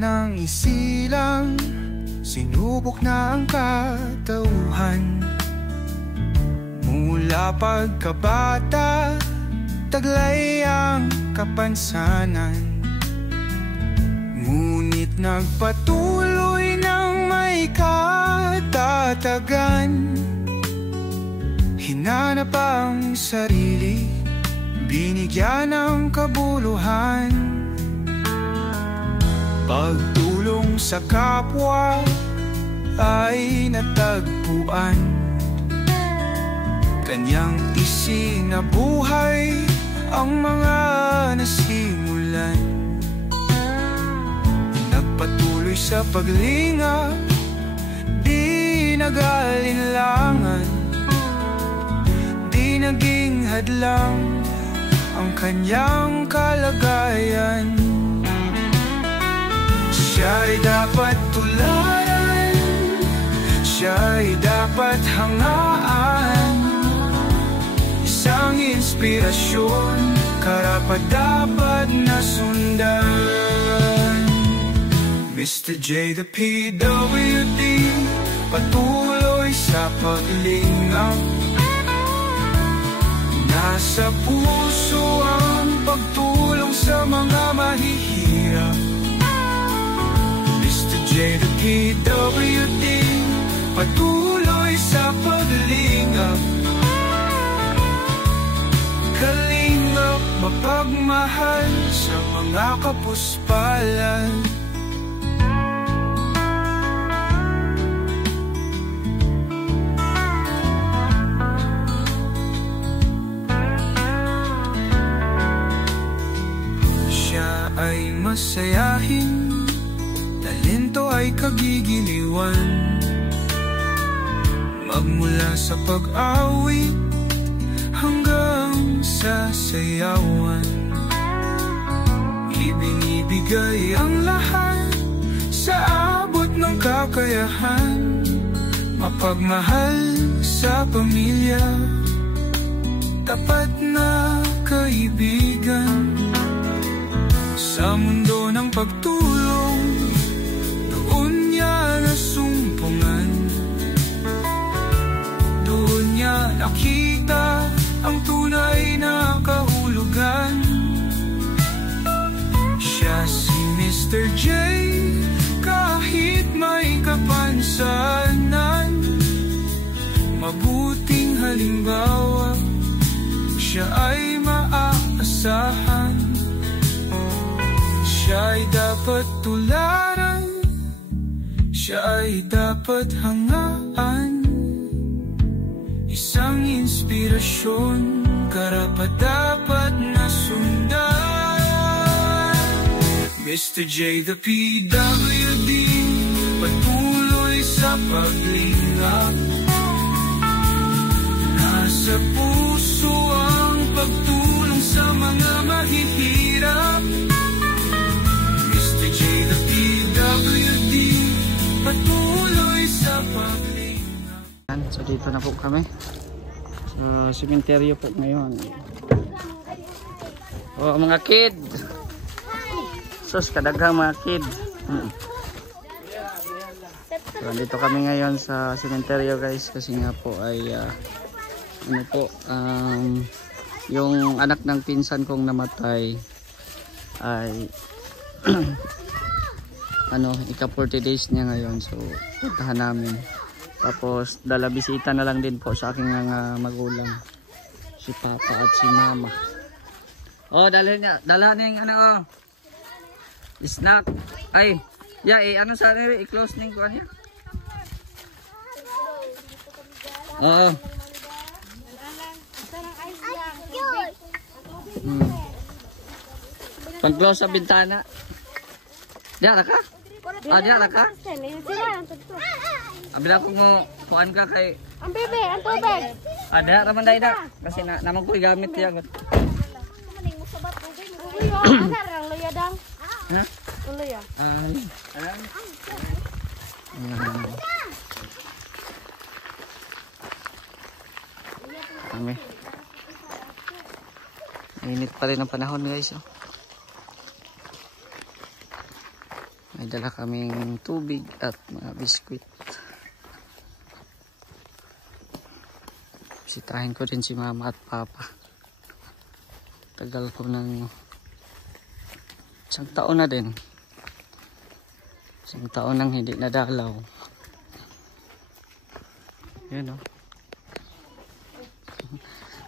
ng isilang, sinubok na ang katauhan. Mula pagkabata, taglay ang kapansanan. Ngunit nagpatuloy ng may katatagan. Hinanap ang sarili, binigyan ng kabuluhan. Pagtulong sa kapwa ay natagpuan. Kanyang isinabuhay ang mga nasimulan. Nagpatuloy sa paglingap, di nag-alinlangan. Di naging hadlang ang kanyang kalagayan. Siya'y dapat tularan, siya'y dapat hangaan. Isang inspirasyon, karapat-dapat na sundan. Mr. J, the PWD, patuloy sa paglingap. Nasa puso ang pagtulong sa mga mahihirap. Mr. J, the PWD, patuloy sa paglingap. Kalingap, mapagmahal sa mga kapuspalan. Siya ay masayahin, talento ay kagigiliwan. Magmula sa pag-awit hanggang sa sayawan, ibinibigay ang lahat sa abot ng kakayahan. Mapagmahal sa pamilya, tapat na kaibigan. Sa mundo ng pagtulong, doon niya nasumpungan. Doon niya nakita ang tunay na kahulugan. Siya si Mr. J, kahit may kapansanan. Mabuting halimbawa, siya ay maaasahan. Siya ay dapat tularan, siya ay dapat hangaan. Isang inspirasyon, karapat-dapat na sundan. Mr. J, the PWD, patuloy sa paglingap. Nasa puso ang pagtulong sa mga mahihirap. Mr. J, the PWD, patuloy sa paglingap. So dito na po kami sa sementeryo po ngayon. Oh, mga kid, sus kadaghang mga kid. So dito kami ngayon sa sementeryo guys, kasi nga po ay ano po, yung anak ng pinsan kong namatay ay ano, ika 40 days niya ngayon. So puntahan namin. Tapos dala bisita na lang din po sa aking mga magulang, si papa at si mama. Oh, dala niya yung ano, oh, snack. Ay, yeah, ano sa nire, i-close ning ko niya. Oo. Pag-close sa bintana. Diyan ka? Ah, diyan ka? Abila ko mo kuan ka kay ang bebe, ang tubig. Ada raman dai da kasi naman ko gamit ya. Maning mo sabat tubig. Ano rang luya dang? Ha? Luya. Alam. Kami. Init pa rin ang panahon guys. Oh. May dala kaming tubig at mga biskwit. Bisitahin ko din si mama at papa. Tagal ko ng isang taon na din. Isang taon nang hindi nadalaw. Yun o.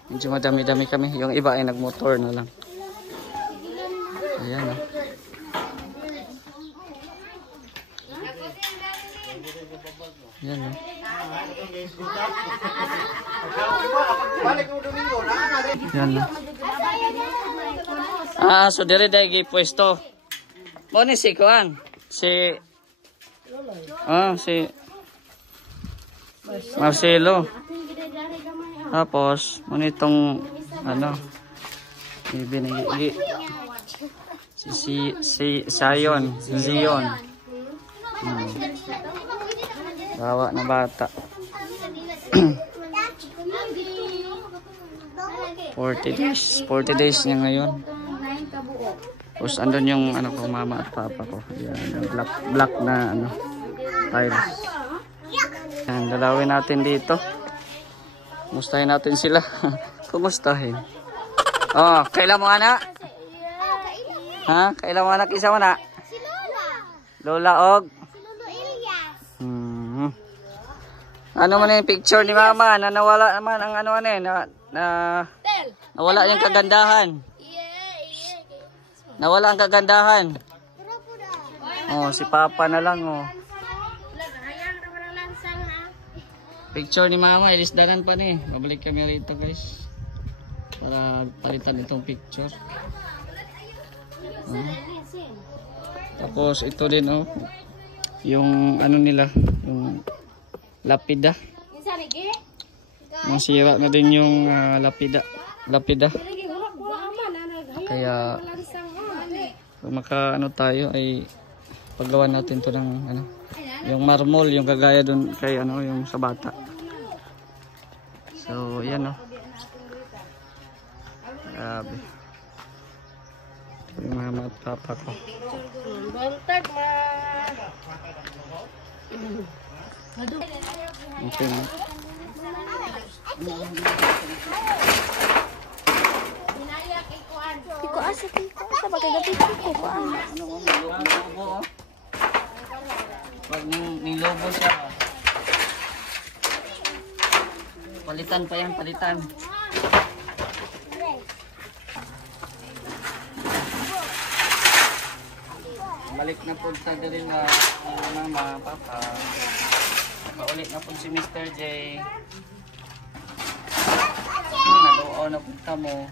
Medyo madami-dami kami. Yung iba ay nagmotor na lang. Ayan o. Ayan o. Ayan o. So dire dahil pwesto. Muna si Kuan. Si Marcelo. Tapos muna itong ibinigay si Zion. Bawa na bata. 40 days niya ngayon. Tapos andun yung ko, mama at papa ko. Yan, yung black na tiles. Yan, dalawin natin dito. Kumustahin natin sila. Kumustahin. Oh, kailan mo anak? Ha? Kailan mo anak isa mo na? Si Lola. Lola og? Si Lolo Elias. Ano man yung picture ni mama na nawala naman ang nawala yung kagandahan. Nawala ang kagandahan. Oh, si papa na lang oh. Picture ni mama, ilisdanan pa ni. Babalik kami rito guys. Para palitan itong picture. Tapos ito din oh. Yung nila, yung lapida. Masira na din yung lapida. Kaya kung tayo ay paggawa natin to ng yung marmol, yung kagaya dun kay yung sa bata. So yan grabe. Yung mama at papa ko. Okay. Tiko asa tiko sa bagay gabi ko Pag nilobo siya. Palitan pa yan, palitan. Balik na po sa diri nga mama, papa. Paulit na po si Mr. J. Naduaw na punta mo.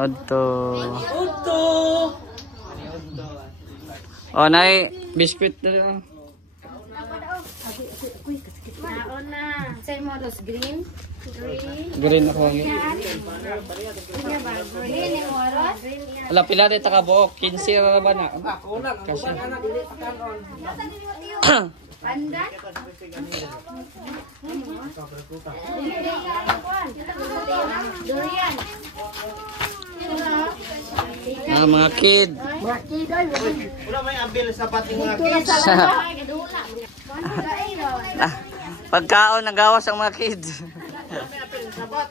Odto. Oh, nay, biskuit na. Naon na. Say mo dos green. Green ako ang Kanya ba? Green yung oros? Ala, pila dito ka buok. 15 ra ba na? Kasi. Panda? Durian. Mga kid. Wala may ambil sa pating mga kids. Pagkaon, nagawas ang mga kid. Sagbot.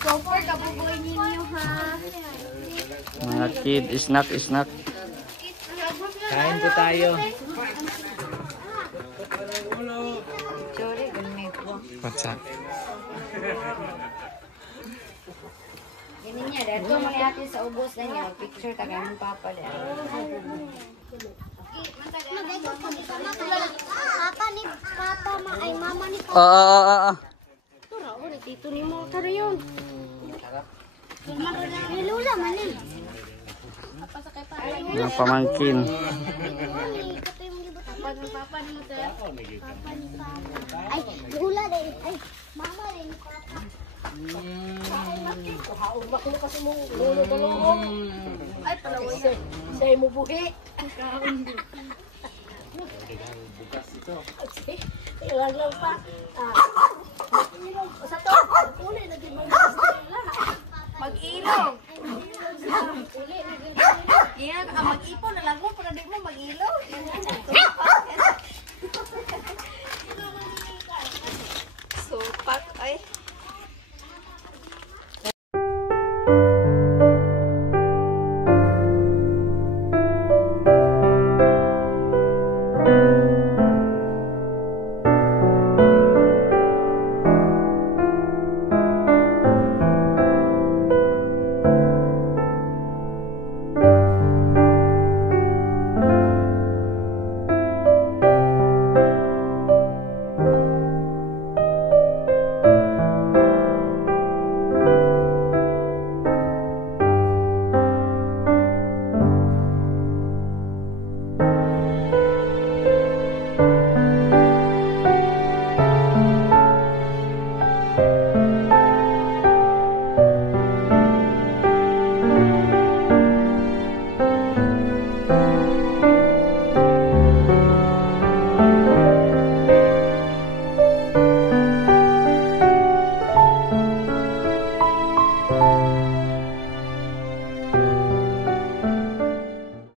Gopher, kabubuin ninyo ha. Mga kid, snack. Kain po tayo. Sorry, may po. What's up? Yan niya, dito mangyati sa ubos na niya. Picture taga ng papa niya. Papa ay mama ni Papa. Oo. Tura, ulit dito ni mo. Tara yun. May lula man eh. Mga pamangkin. Papa ni mo tayo. Ay, lula din. Ay, mama din. Papa. Ay, palaway na. Sa'yo mo buhi. Iwan lang pa. Sa to, uli, naging mag-ilong. Iyan, mag-ipon na lang mo, para di mo mag-ilong.